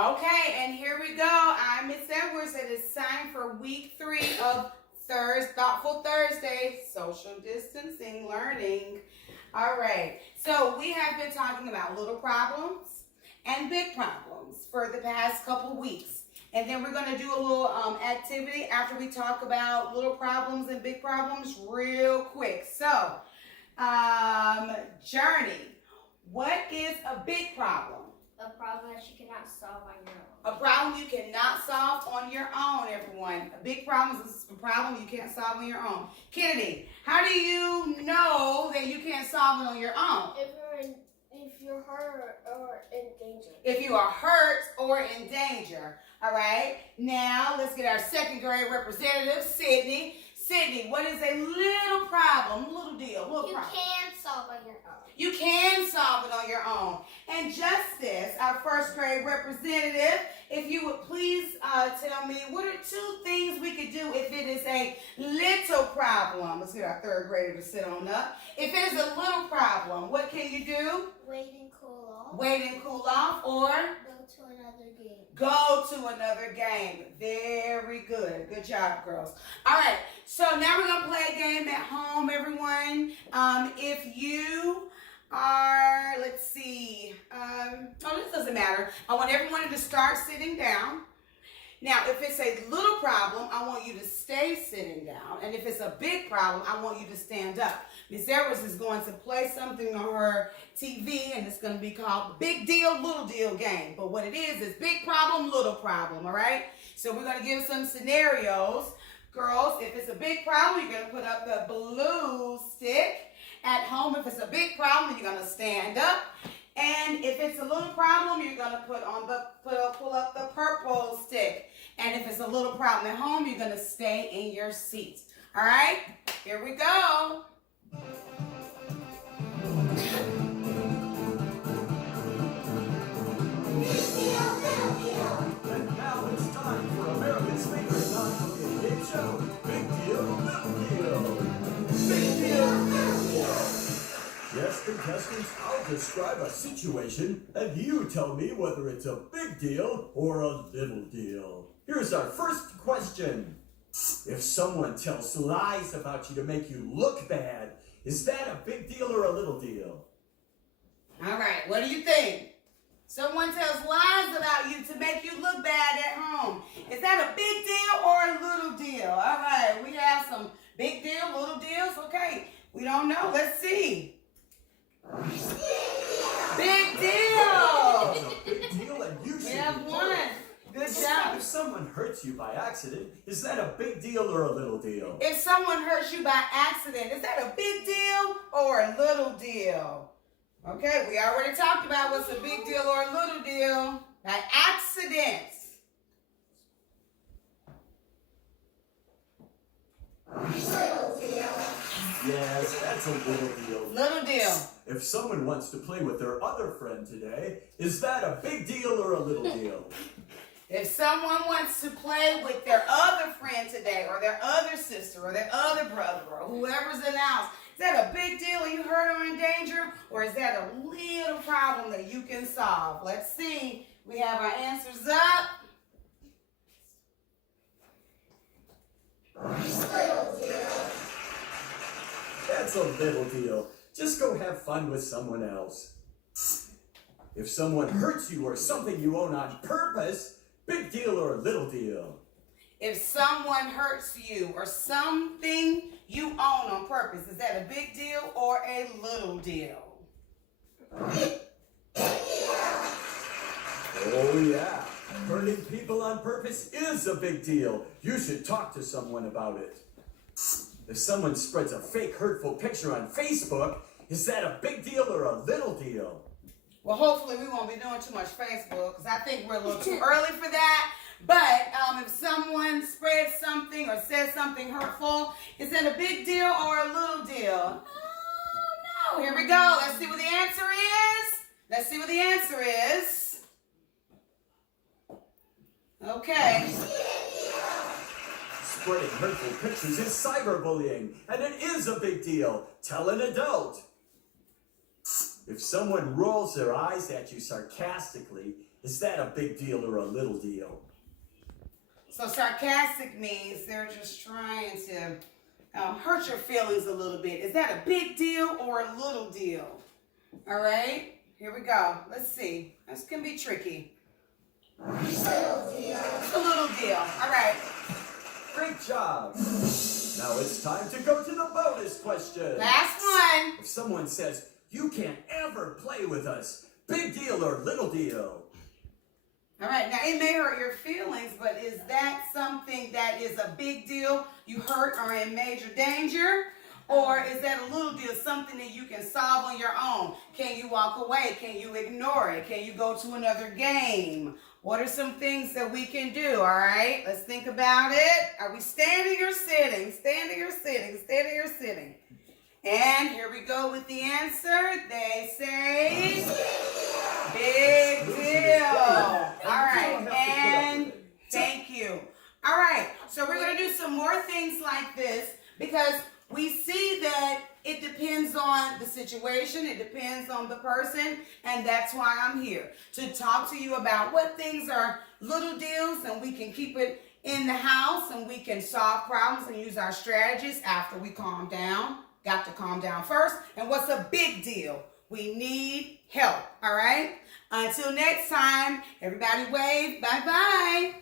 Okay, and here we go. I'm Miss Edwards. It is time for week 3 of Thoughtful Thursday, social distancing learning. All right, so we have been talking about little problems and big problems for the past couple weeks. And then we're going to do a little activity after we talk about little problems and big problems real quick. So, Journey, what is a big problem? A problem that you cannot solve on your own. A problem you cannot solve on your own, everyone. A big problem is a problem you can't solve on your own. Kennedy, how do you know that you can't solve it on your own? If you're hurt or in danger. If you are hurt or in danger. All right. Now, let's get our second grade representative, Sydney. Sydney, what is a little problem, little deal, little problem? You can solve on your own. You can solve it on your own. And Justice, our first grade representative, if you would please tell me, what are 2 things we could do if it is a little problem? Let's get our third grader to sit on up. If it is a little problem, what can you do? Wait and cool off. Wait and cool off, or? Go to another game. Go to another game. Very good. Good job, girls. All right, so now we're going to play a game at home, everyone. If you are, let's see, this doesn't matter. I want everyone to start sitting down. Now, if it's a little problem, I want you to stay sitting down. And if it's a big problem, I want you to stand up. Miss Edwards is going to play something on her TV, and it's going to be called Big Deal, Little Deal game. But what it is big problem, little problem, all right? So we're going to give some scenarios. Girls, if it's a big problem, you're going to put up the blue stick. At home, if it's a big problem, you're going to stand up. And if it's a little problem, you're going to pull up the purple stick. And if it's a little problem at home, you're going to stay in your seat. All right? Here we go. And now it's time for America's favorite non-cooking game show, Big Deal, Little Deal. Big Deal, Little Deal. Yes, contestants, I'll describe a situation, and you tell me whether it's a big deal or a little deal. Here's our first question. If someone tells lies about you to make you look bad, is that a big deal or a little deal? All right, what do you think? Someone tells lies about you to make you look bad at home. Is that a big deal or a little deal? All right, we have some big deal, little deals. Okay, we don't know. Let's see. Big deal! Big deal, and you should We have be one. Good job. If someone hurts you by accident, is that a big deal or a little deal? If someone hurts you by accident, is that a big deal or a little deal? Okay, we already talked about what's a big deal or a little deal. By accident. Little deal. Yes, that's a little deal. Little deal. If someone wants to play with their other friend today, is that a big deal or a little deal? If someone wants to play with their other friend today, or their other sister, or their other brother, or whoever's in the house, is that a big deal and you hurt or in danger? Or is that a little problem that you can solve? Let's see. We have our answers up. Little deal. That's a little deal. Just go have fun with someone else. If someone hurts you or something you own on purpose, big deal or a little deal? If someone hurts you or something you own on purpose, is that a big deal or a little deal? Oh yeah, hurting people on purpose is a big deal. You should talk to someone about it. If someone spreads a fake hurtful picture on Facebook, is that a big deal or a little deal? Well, hopefully we won't be doing too much Facebook because I think we're a little too early for that. But if someone spreads something or says something hurtful, is that a big deal or a little deal? Oh, no. Here we go. Let's see what the answer is. Okay. Spreading hurtful pictures is cyberbullying, and it is a big deal. Tell an adult. If someone rolls their eyes at you sarcastically, Is that a big deal or a little deal? So sarcastic means they're just trying to hurt your feelings a little bit. Is that a big deal or a little deal? All right, here we go. Let's see. This can be tricky. It's a little deal. All right. Great job. Now it's time to go to the bonus question. Last one. If someone says, you can't ever play with us, big deal or little deal? All right, now it may hurt your feelings, but is that something that is a big deal? You hurt or in major danger? Or is that a little deal, something that you can solve on your own? Can you walk away? Can you ignore it? Can you go to another game? What are some things that we can do, all right? Let's think about it. Are we standing or sitting? Standing or sitting? Standing or sitting? And here we go with the answer. They say big deal. All right, and thank you. All right, so we're going to do some more things like this because we see that it depends on the situation, it depends on the person, and that's why I'm here, to talk to you about what things are little deals and we can keep it in the house and we can solve problems and use our strategies after we calm down. Got to calm down first. And what's a big deal? We need help, all right? Until next time, everybody wave. Bye-bye.